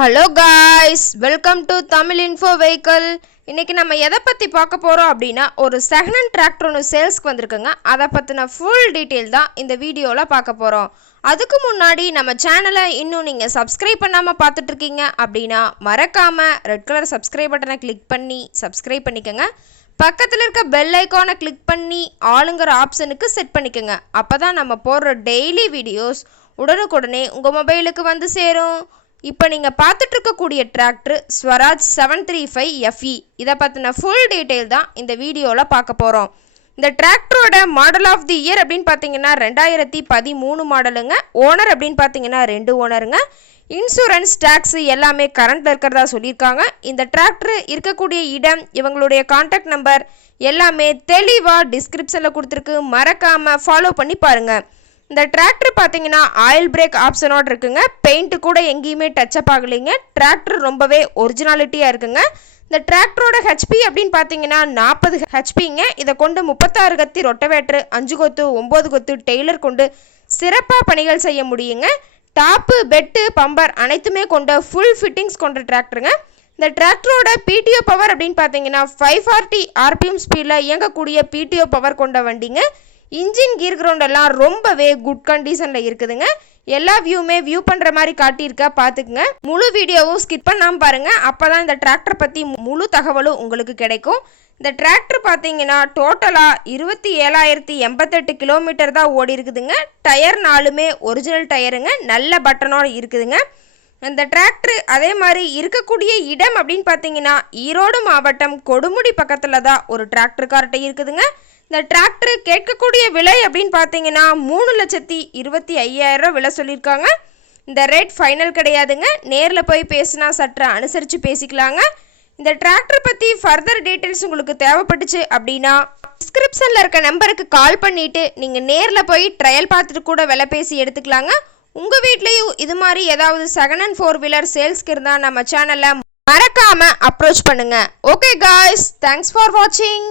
Hello guys, welcome to Tamil info vehicle. இன்றைக்கி நம்ம எதை பற்றி பார்க்க போகிறோம் அப்படின்னா, ஒரு செகண்ட் ஹேண்ட் டிராக்டர் ஒன்று சேல்ஸ்க்கு வந்திருக்குங்க. அதை பற்றின ஃபுல் டீட்டெயில் தான் இந்த வீடியோவில் பார்க்க போகிறோம். அதுக்கு முன்னாடி நம்ம சேனலை இன்னும் நீங்கள் சப்ஸ்கிரைப் பண்ணாமல் பார்த்துட்ருக்கீங்க அப்படின்னா மறக்காமல் ரெட் கலர் சப்ஸ்கிரைப் பட்டனை கிளிக் பண்ணி சப்ஸ்கிரைப் பண்ணிக்கோங்க. பக்கத்தில் இருக்க பெல் ஐக்கானை கிளிக் பண்ணி ஆளுங்கிற ஆப்ஷனுக்கு செட் பண்ணிக்கோங்க. அப்போ தான் நம்ம போடுற டெய்லி வீடியோஸ் உடனுக்குடனே உங்கள் மொபைலுக்கு வந்து சேரும். இப்போ நீங்கள் பார்த்துட்டு இருக்கக்கூடிய டிராக்டர் ஸ்வராஜ் 735 FE. இதை பற்றின ஃபுல் டீட்டெயில் தான் இந்த வீடியோவில் பார்க்க போகிறோம். இந்த டிராக்டரோட மாடல் ஆஃப் தி இயர் அப்படின்னு பார்த்தீங்கன்னா 2013 மாடலுங்க. ஓனர் அப்படின்னு பார்த்தீங்கன்னா 2 ஓனருங்க. இன்சூரன்ஸ் டேக்ஸ் எல்லாமே கரண்ட்டில் இருக்கிறதா சொல்லியிருக்காங்க. இந்த டிராக்டர் இருக்கக்கூடிய இடம், இவங்களுடைய கான்டாக்ட் நம்பர் எல்லாமே தெளிவாக டிஸ்கிரிப்ஷனில் கொடுத்துருக்கு. மறக்காமல் ஃபாலோ பண்ணி பாருங்கள். இந்த டிராக்டர் பார்த்தீங்கன்னா ஆயில் பிரேக் ஆப்ஷனோடு இருக்குங்க. பெயிண்ட்டு கூட எங்கேயுமே டச்சப் ஆகலைங்க. டிராக்டர் ரொம்பவே ஒரிஜினாலிட்டியாக இருக்குங்க. இந்த டிராக்டரோட ஹெச்பி அப்படின்னு பார்த்தீங்கன்னா 40 ஹெச்பிங்க. இதை கொண்டு 36 கத்தி ரொட்டவேட்ரு, 5 கொத்து, 9 கொத்து டெய்லர் கொண்டு சிறப்பாக பணிகள் செய்ய முடியுங்க. டாப்பு, பெட்டு, பம்பர் அனைத்துமே கொண்ட ஃபுல் ஃபிட்டிங்ஸ் கொண்ட டிராக்டருங்க. இந்த டிராக்டரோட பிடிஓ பவர் அப்படின்னு பார்த்தீங்கன்னா 540 RPM ஸ்பீடில் இயங்கக்கூடிய பிடிஓ பவர் கொண்ட வண்டிங்க. இன்ஜின் கீர் கிரவுண்ட் எல்லாம் ரொம்பவே குட் கண்டிஷனில் இருக்குதுங்க. எல்லா வியூமே வியூ பண்ணுற மாதிரி காட்டியிருக்கா, பார்த்துக்குங்க. முழு வீடியோவும் ஸ்கிப் பண்ணாமல் பாருங்கள். அப்போ தான் இந்த டிராக்டர் பற்றி முழு தகவலும் உங்களுக்கு கிடைக்கும். இந்த டிராக்டர் பார்த்தீங்கன்னா டோட்டலாக 27,088 கிலோமீட்டர் தான் ஓடி இருக்குதுங்க. டயர் 4மே ஒரிஜினல் டயருங்க. நல்ல பட்டனோடு இருக்குதுங்க. இந்த டிராக்டர் அதே மாதிரி இருக்கக்கூடிய இடம் அப்படின்னு பார்த்தீங்கன்னா ஈரோடு மாவட்டம் கொடுமுடி பக்கத்தில் தான் ஒரு டிராக்டர் கார்ட்டை இருக்குதுங்க. இந்த டிராக்டர் கேட்கக்கூடிய விலை அப்படின்னு பார்த்தீங்கன்னா 3,25,000 விலை சொல்லியிருக்காங்க. இந்த ரேட் ஃபைனல் கிடையாதுங்க. நேரில் போய் பேசினா சற்று அனுசரித்து பேசிக்கலாங்க. இந்த டிராக்டர் பற்றி ஃபர்தர் டீட்டெயில்ஸ் உங்களுக்கு தேவைப்பட்டுச்சு அப்படின்னா டிஸ்கிரிப்ஷனில் இருக்க நம்பருக்கு கால் பண்ணிவிட்டு நீங்கள் நேரில் போய் ட்ரையல் பார்த்துட்டு கூட விலை பேசி எடுத்துக்கலாங்க. உங்கள் வீட்லேயும் இது மாதிரி ஏதாவது செகண்ட் ஹேண்ட் 4 வீலர் சேல்ஸ்க்கு இருந்தால் நம்ம சேனலை மறக்காமல் அப்ரோச் பண்ணுங்கள். ஓகே காய்ஸ், தேங்க்ஸ் ஃபார் வாட்சிங்.